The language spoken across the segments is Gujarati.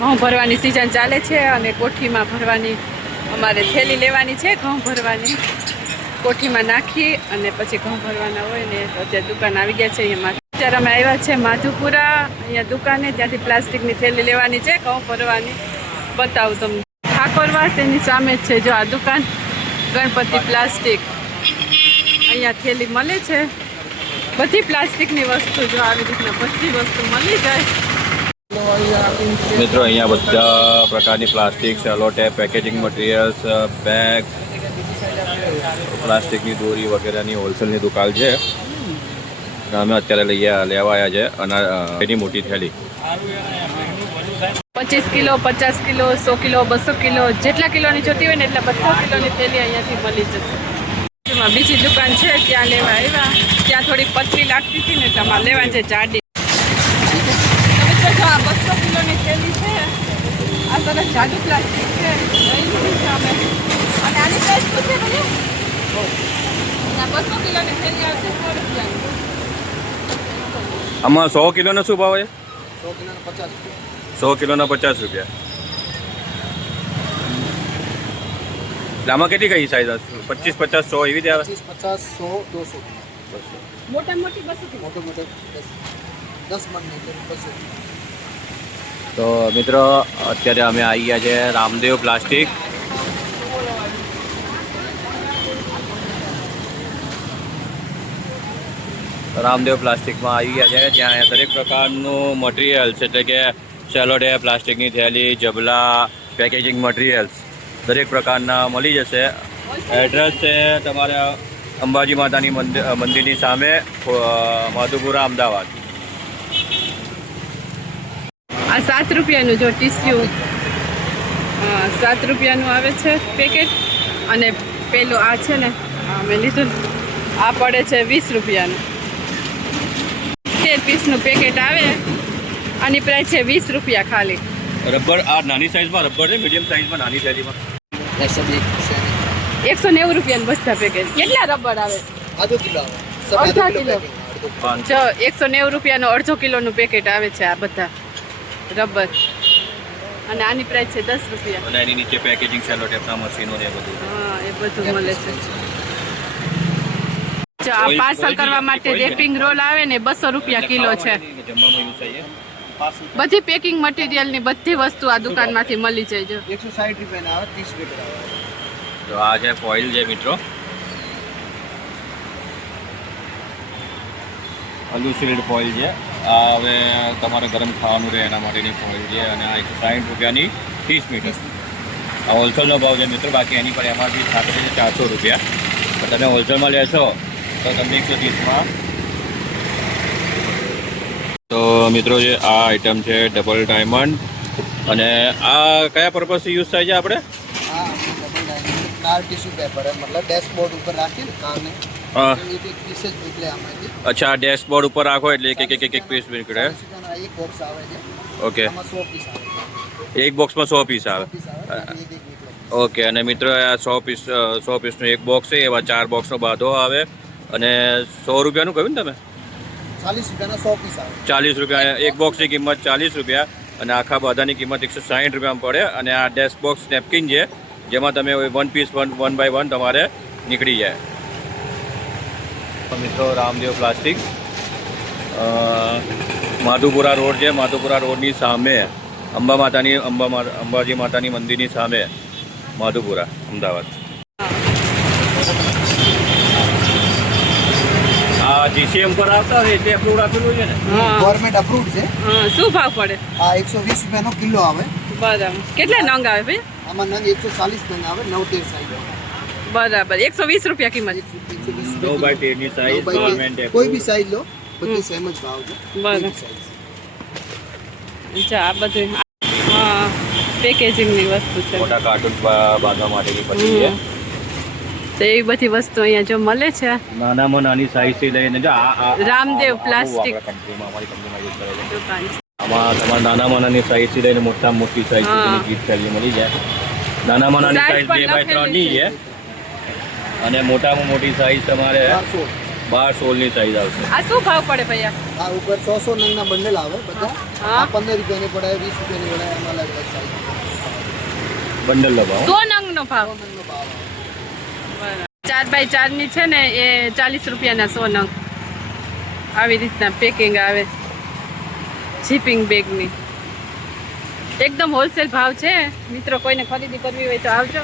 ઘઉં ભરવાની સિઝન ચાલે છે અને કોઠીમાં ભરવાની અમારે થેલી લેવાની છે. ઘઉં ભરવાની કોઠીમાં નાખી અને પછી ઘઉં ભરવાના હોય ને. તો અત્યારે દુકાન આવી ગયા છે અહીંયા. અત્યારે અમે આવ્યા છે માધુપુરા અહીંયા દુકાને. ત્યાંથી પ્લાસ્ટિકની થેલી લેવાની છે ઘઉં ભરવાની. બતાવું તમને. ઠાકોરવાસ એની સામે જ છે જો આ દુકાન ગણપતિ પ્લાસ્ટિક. અહીંયા થેલી મળે છે બધી પ્લાસ્ટિકની વસ્તુ. જો આવી રીતના બધી વસ્તુ મળી જાય. મિત્રો અહીંયા બધા પ્રકારની પ્લાસ્ટિક, સેલો ટેપ, પેકેજિંગ મટીરિયલ્સ, બેગ, પ્લાસ્ટિકની દોરી વગેરેની હોલસેલની દુકાન છે. અમે અત્યારે લેવા આવ્યા છે અને એની મોટી થેલી 25 કિલો, 50 કિલો, 100 કિલો, 200 કિલો જેટલા કિલોની જોતી હોય ને એટલા બધા કિલોની થેલી અહીંયાથી મળી જશે. બીજી દુકાન છે ત્યાં લેવા આવ્યા. ત્યાં થોડી પતલી લાગતી હતી ને તમારે લેવાની છે જાડી. આ 200 કિલોની થેલી છે. આ સરસ જાડુ પ્લાસ્ટિક છે. અને આની પ્રાઇસ શું છે ભાઈ? 200 કિલોની થેલી આવશે 100 રૂપિયાની. આમાં 100 કિલોનો શું ભાવ છે? 100 કિલોના 50 100 કિલોના 50 રૂપિયા. રૂપિયા. એટલે આમાં કેટલી કઈ સાઈઝ હશે? 25, 50, 100 એવી રીતે આવે? 25, 50, 100, 200. મોટા મોટી 200 કિલો. મોટો 10 મણની છે 200. તો મિત્રો અત્યારે અમે આવી ગયા છે રામદેવ પ્લાસ્ટિક. રામદેવ પ્લાસ્ટિકમાં આવી ગયા છે જ્યાં દરેક પ્રકારનું મટીરિયલ્સ એટલે કે સેલો ટેપ, પ્લાસ્ટિકની થેલી, જબલા, પેકેજિંગ મટીરિયલ્સ દરેક પ્રકારના મળી જશે. એડ્રેસ છે તમારા અંબાજી માતાની મંદિરની સામે, માધુપુરા, અમદાવાદ. આ 7 રૂપિયાનું જો ટીસ્યુ 7 રૂપિયાનું આવે છે પેકેટ. અને પેલું આ છે ને મેં લીધું આ પડે છે 20 રૂપિયાનું. 13 પીસનું પેકેટ આવે. આની પ્રાઇસ છે 20 રૂપિયા ખાલી. રબર આ નાની સાઈઝમાં રબર છે, મીડિયમ સાઈઝમાં નાની થેલીમાં 190 રૂપિયાનું બધા પેકેટ. કેટલા રબર આવે? આધો કિલો આવે. અડધા કિલો. જો 190 રૂપિયાનું અડધો કિલોનું પેકેટ આવે છે આ બધા રબર. અને આની પ્રાઇસ છે 10 રૂપિયા. અને એની નીચે પેકેજિંગ, સેલો ટેપના મશીનો ને એ બધું. હા એ બધું મળે છે. જો આ પાર્સલ કરવા માટે રેપિંગ રોલ આવે ને 200 રૂપિયા કિલો છે. બધી પેકિંગ મટીરિયલની બધી વસ્તુ આ દુકાનમાંથી મળી જાય. જો 160 રૂપિયાના આવે 30 પેકેટ આવે. તો આ છે ફોઇલ છે મિત્રો, અલુસિલ્ડ ફોઇલ છે. આ હવે તમારે ગરમ ખાવાનું રહે એના માટેની ફોઇલ છે. અને આ 160 રૂપિયાની 30 મીટર. આ હોલસેલનો ભાવ છે મિત્રો. બાકી એની પર એમઆરપી સાથે છે 400 રૂપિયા. તો તમે હોલસેલમાં લેશો તો તમને 130માં. તો મિત્રો જે આ આઈટમ છે ડબલ ડાયમંડ. અને આ કયા પર્પઝથી યુઝ થાય છે આપણે? હા, double diamond car tissue paper है, मतलब डैशबोर्ड ऊपर રાખીને કારને હા, એક એક પીસ જ નીકળે આમાંથી. અચ્છા, ડેશબોર્ડ ઉપર રાખો એટલે એક પીસ નીકળે. એક બોક્સ આવે છે. ઓકે, આમાં 100 પીસ આવે. એક બોક્સમાં 100 પીસ આવે. પીસ આવે એક એક નીકળે. ઓકે. અને મિત્રો આ 100 પીસનું એક બોક્સ છે. એવા 4 બોક્સનો બાંધો આવે. અને 100 રૂપિયાનું કહ્યું ને તમે? 40 રૂપિયાના 100 પીસ આવે. 40 રૂપિયા. એક બોક્સની કિંમત 40 રૂપિયા અને આખા બધાની કિંમત 160 રૂપિયામાં પડે. અને આ ડેશ બોક્સ નેપકિન છે જેમાં તમે 1 પીસ 1 બાય 1 તમારે નીકળી જાય. મિત્રો રામદેવ પ્લાસ્ટિક માધુપુરા રોડ છે. માધુપુરા રોડની સામે અંબાજી માતાની મંદિરની સામે, માધુપુરા, અમદાવાદ. આ જીસીએમ પર આવતા હોય એટલે એપ્રુવ રાખેલું છે ને? ગવર્મેન્ટ અપ્રૂવડ છે. હા. શું ભાવ પડે? આ 120 રૂપિયાનો કિલો આવે. બરાબર. કેટલા નંગ આવે ભાઈ? આમાં નંગ 140 નંગ આવે. 9-13 સાઈઝ આવે. બરાબર. 120 રૂપિયા કિંમત. 120 9 બાય 13 ની સાઈઝ. કોઈ બી સાઈઝ લો, બધી સેમ જ ભાવ છે. બરાબર. અચ્છા, આ બધું હા પેકેજિંગની વસ્તુ છે. મોટા કાર્ટૂન બાંધવા માટેની પટ્ટી છે. તો એવી બધી વસ્તુ અહીંયા જો મળે છે. નાનામાં નાની સાઈઝથી લઈને જો રામદેવ પ્લાસ્ટિક અમારી કંપનીમાં યુઝ કરે છે. દુકાન છે. આમાં તમારે નાનામાં નાની સાઈઝથી લઈને મોટામાં મોટી સાઈઝ સુધીની ચીજ થેલી મળી જાય. નાનામાં નાની સાઈઝ 2 બાય 3 ની છે અને મોટામાં મોટી સાઈઝ તમારે 12 16ની સાઈઝ આવશે. આ શું ભાવ પડે ભૈયા? આ ઉપર 100 નંગના બંડલ આવે બધા. હા. આ 15 રૂપિયાની પડે, 20 રૂપિયાની પડે, એમાં અલગ અલગ સાઈઝ. બંડલ લગાવો. 100 નંગનો ભાવ. 100 નંગનો ભાવ આવે. બરાબર. 4x4 ની છે ને એ 40 રૂપિયાના 100 નંગ. આવી રીતના પેકિંગ આવે જીપિંગ બેગની. એકદમ હોલસેલ ભાવ છે મિત્રો, કોઈને ખરીદી કરવી હોય તો આવજો.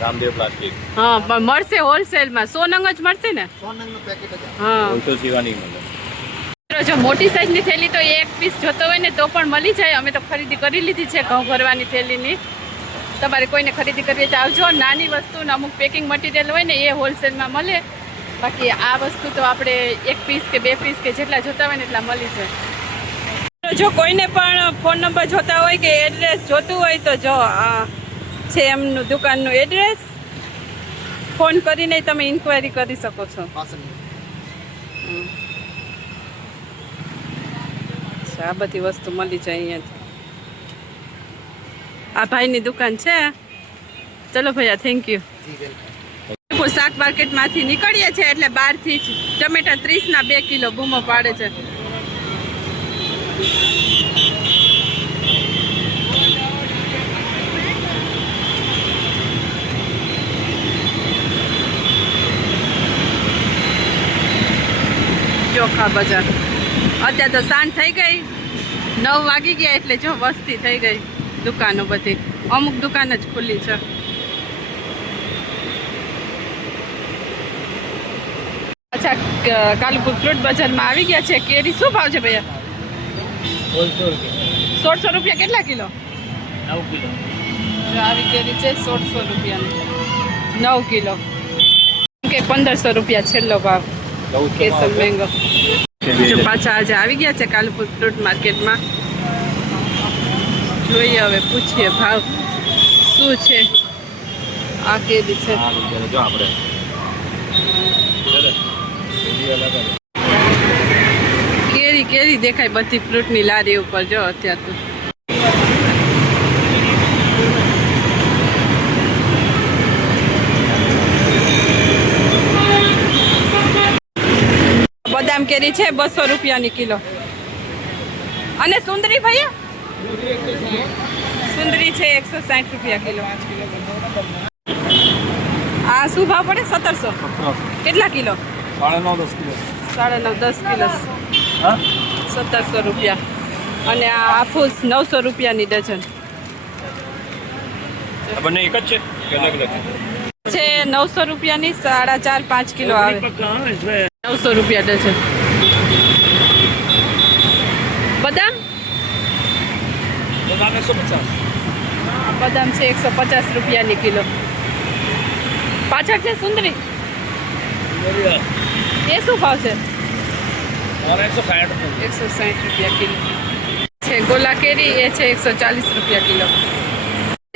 રામદેવ પ્લાસ્ટિક. હા પણ મળશે હોલસેલમાં, 100 નંગ જ મળશે ને? 100 નંગનું પેકેટ જ આવે. હા હોલસેલ સિવાય નહીં મળે. મિત્રો જો મોટી સાઈઝની થેલી તો એક પીસ જોતો હોય ને તો પણ મળી જાય. અમે તો ખરીદી કરી લીધી છે ઘઉં ભરવાની થેલીની. તમારે કોઈને ખરીદી કરવી હોય તો આવજો. નાની વસ્તુ ને અમુક પેકિંગ મટીરિયલ હોય ને એ હોલસેલમાં મળે. બાકી આ વસ્તુ તો આપણે 1 પીસ કે 2 પીસ કે જેટલા જોતા હોય ને એટલા મળી જાય. જો કોઈને પણ ફોન નંબર જોતા હોય કે એડ્રેસ જોતું હોય તો જો આ છે એમનું દુકાનનું એડ્રેસ. ફોન કરીને તમે ઇન્ક્વાયરી કરી શકો છો. પાછળની. આ બધી વસ્તુ મળી જાય અહીંયાથી. આ ભાઈની દુકાન છે. ચલો ભૈયા, થેન્ક યુ. જી, વેલકમ. શાક માર્કેટમાંથી નીકળીએ છીએ એટલે બહારથી જ ટમેટા 30ના 2 કિલો બૂમો પાડે છે. ચોખા બજાર. અત્યારે તો સાંજ થઈ ગઈ, 9 વાગી ગયા એટલે જો વસ્તી થઈ ગઈ. દુકાનો બધી અમુક દુકાન જ ખુલ્લી છે. અચ્છા, કાલુપુર ફ્રૂટ બજારમાં આવી ગયા છે. કેરી શું ભાવ છે ભૈયા? 1600 રૂપિયા. કેટલા કિલો? 9 કિલો. જો આવી કેરી છે 1600 રૂપિયાની 9 કિલો. કે 1500 રૂપિયા છેલ્લો ભાવ. કેસર મેંગો. જો પાછા આજે આવી ગયા છે કાલુપુર ફ્રૂટ માર્કેટમાં. જોઈએ હવે પૂછીએ ભાવ શું છે. આ કેરી છે. જો આપણે કેરી દેખાય બધી ફ્રૂટની લારી ઉપર. જો અત્યારે તો બદામ કેરી છે 200 રૂપિયાની કિલો. અને સુંદરી ભૈયા? સુંદરી છે 160 રૂપિયા કિલો. આ શું ભાવ પડે? 1700. કેટલા કિલો? 9.5 કિલો. 9.5 કિલો. 1700 રૂપિયા. અને આ હાફૂસ 900 રૂપિયાની ડઝન બંને એક જ છે કે અલગ અલગ છે. 900 રૂપિયાની 4.5 કિલો આવે. 900 રૂપિયા ડઝન. બદામ? બદામ છે 150 રૂપિયાની કિલો. પાછળ છે સુંદરી. એ શું ભાવ છે? 160 રૂપિયા કિલો છે. ગોલા કેરી એ છે 140 રૂપિયા કિલો.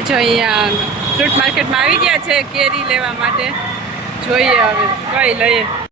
જો અહીંયા ફ્રૂટ માર્કેટમાં આવી ગયા છે કેરી લેવા માટે. જોઈએ હવે કઈ લઈએ.